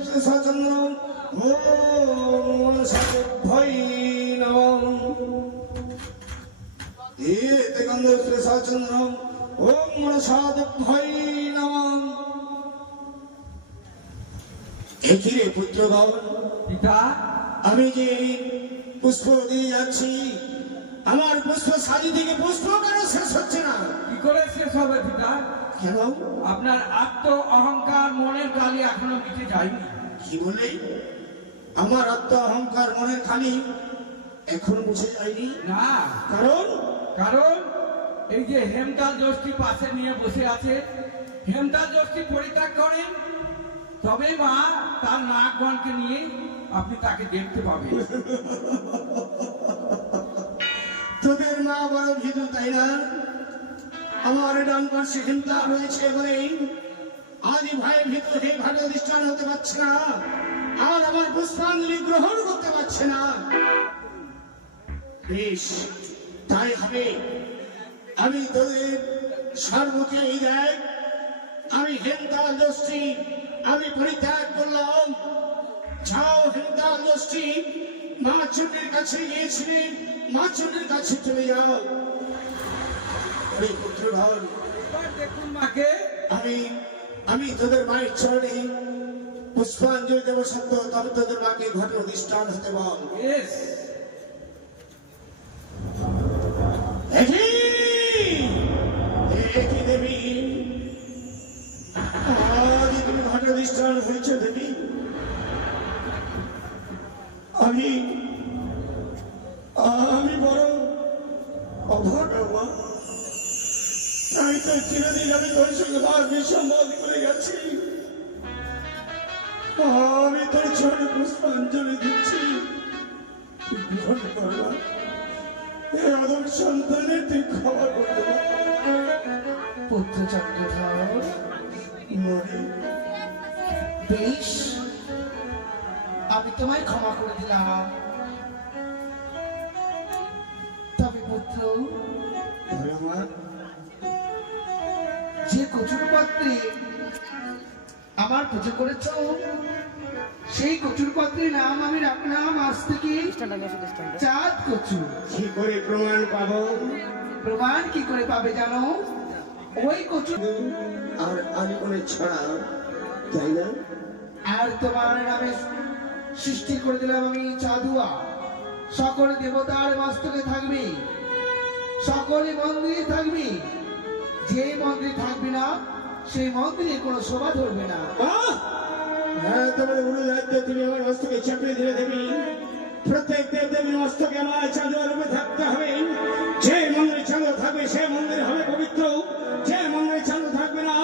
सचंद्रम ओम सद्भय नमः एते गंधर्व सचंद्रम ओम सद्भय नमः একিরে পুত্রগণ পিতা আমি যে পুষ্প দিয়ে যাচ্ছি আমার পুষ্প সারি থেকে পুষ্প কেন শেষ হচ্ছে না কি করে শেষ হবে পিতা? কেন আপনার আত্ম অহংকার মনের কালি এখনো মিটে যায়নি। কি বলে আমার আত্ম অহংকার মনের খালি এখনো মুছে যায়নি? না, কারণ কারণ এই যে হেমতাল যোষ্ঠী পাশে নিয়ে বসে আছে, হেমতাল যোষ্ঠী পরিত্যাগ করেন তবে মা তার নাগগণকে নিয়ে আপনি তাকে দেখতে পাবেন। তোদের মা বড় ভীতু তাই না? আমার ডান পাশে হিংসা রয়েছে বলে আদি ভাই ভীতু হে ঘাটে অধিষ্ঠান হতে পারছে না, আর আমার পুষ্পাঞ্জলি গ্রহণ করতে পারছে না। বেশ, তাই হবে। আমি তোদের সর্বকে এই দেখ, আমি হেমতাল যোষ্ঠী আমি পরিত্যাগ করলাম। যাও হেমতাল যোষ্ঠী, মা চন্ডীর কাছে গিয়েছিলেন, মা চন্ডীর কাছে চলে যাও। আরে পুত্রগণ, এবার দেখুন মাকে। আমি তোদের মায়ের চরণে পুষ্পাঞ্জলি দেব সত্য, তবে তোদের মাকে ঘটে অধিষ্ঠান হতে বল। Yes. একই দেবী, আজ তুমি ঘটে অধিষ্ঠান হয়েছে দেবী। আমি বড় অভাগা, তাই তো চিরদিন আমি তোর সঙ্গে ভাগ বিসম্বাদ করে গেছি। আমি তোর চরণে পুষ্পাঞ্জলি দিচ্ছি, গ্রহণ করবা। এই অদম সন্তানের তুই ক্ষমা করতে পার। পুত্র চক্রধর, মরে বেশ, আমি তোমায় ক্ষমা করে দিলাম। তবে পুত্র, ভগবান যে কচুর পাত্রে আমার পুজো করেছ, সেই কচুর পাত্রের নাম আমি রাখলাম আজ থেকে চাঁদ কচু। কি করে প্রমাণ পাবো? প্রমাণ কি করে পাবে জানো? ওই কচু আর আলিপনে ছাড়া, তাই না? আর তোমার নামে সৃষ্টি করে দিলাম আমি চাঁদুয়া। সকল দেবতার মস্তকে থাকবি, সকলে মন্দিরে থাকবি। যে মন্দিরে থাকবি না, সেই মন্দিরে কোনো শোভা ধরবে না। হ্যাঁ, তোমার গুরু দায়িত্ব তুমি আমার মস্তকে চাপিয়ে দিয়ে দেবী। প্রত্যেক দেব দেবীর মস্তকে আমার চাঁদুয়া রূপে থাকতে হবে। যে মন্দিরে চাঁদুয়া থাকবে সে মন্দির হবে পবিত্র, যে মন্দিরে চাঁদুয়া থাকবে না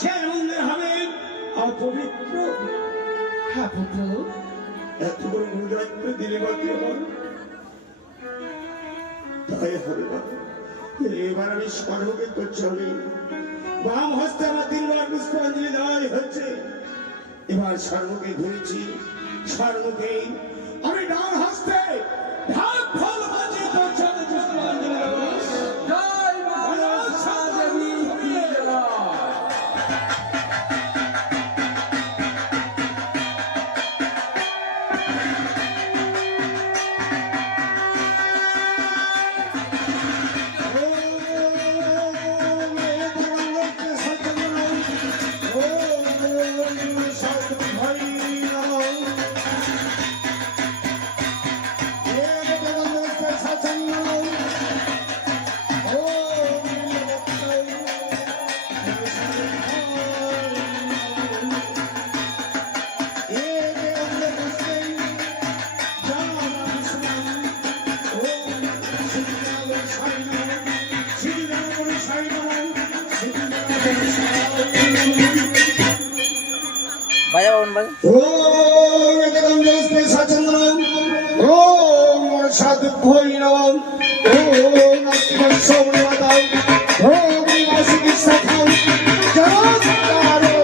সে মন্দির হবে অপবিত্র। হ্যাঁ পুত্র, এত বড় গুরু দায়িত্ব দিলে বাকি আমার তাই হবে না। এবার আমি স্বর্ণকে করছি, আমি বাম হস্তে আমার 3 বার পুষ্পাঞ্জলি দেওয়াই হচ্ছে। এবার স্বর্ণকে ধরেছি, স্বর্ণকে আমি ডান হস্তে ঢাক ফল বাজিয়ে তোর চরণে পুষ্পাঞ্জলি দেব। জয় মা মনসা দেবী কি জয়। বাজা বাবন বাজা ওম একদম সচন্দ্রম ওম সদ্ভয় নমঃ ওম নমঃ সৌম্যতাম ওম মাসিক সখাম জগৎকারো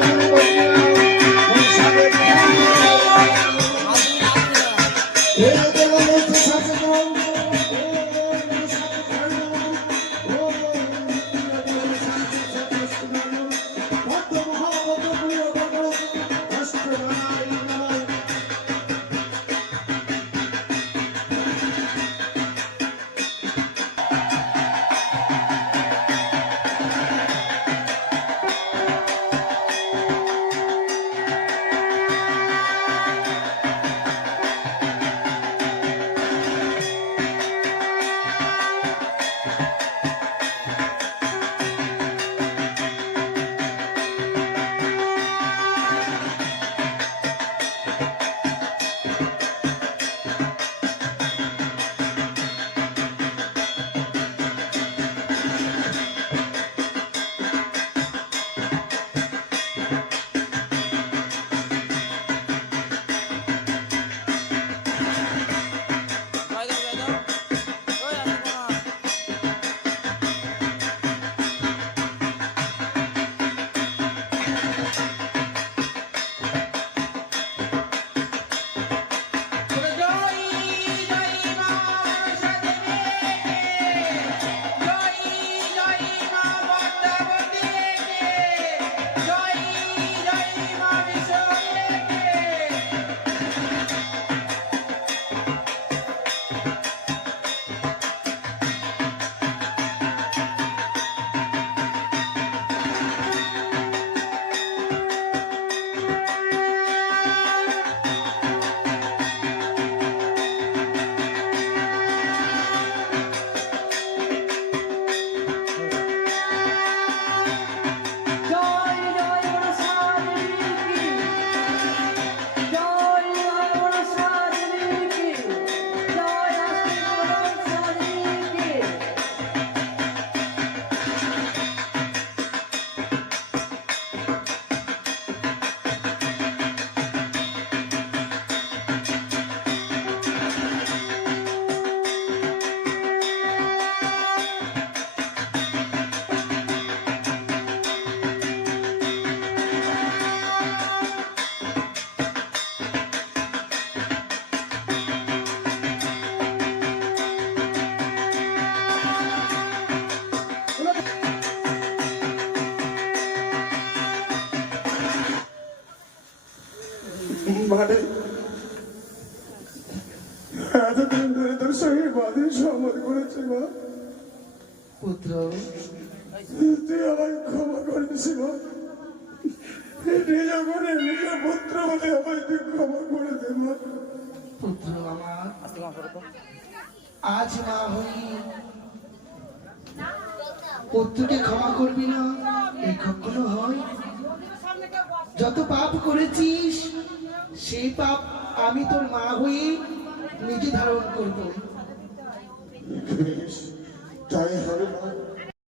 মানে এতদিন ধরে তোর সঙ্গে বাঁধে সমর করেছে মা, পুত্র, তুই আমায় ক্ষমা করে দিছি মা। নিজের মনে নিজের পুত্র বলে আমায় তুই ক্ষমা করে দে মা। পুত্র আমার, আজ মা হই পুত্রকে ক্ষমা করবি না, এই কখনো হয়? যত পাপ করেছিস সেই পাপ আমি তোর মা হয়ে নিজে ধারণ করবো। বেশ, তাই হবে মা।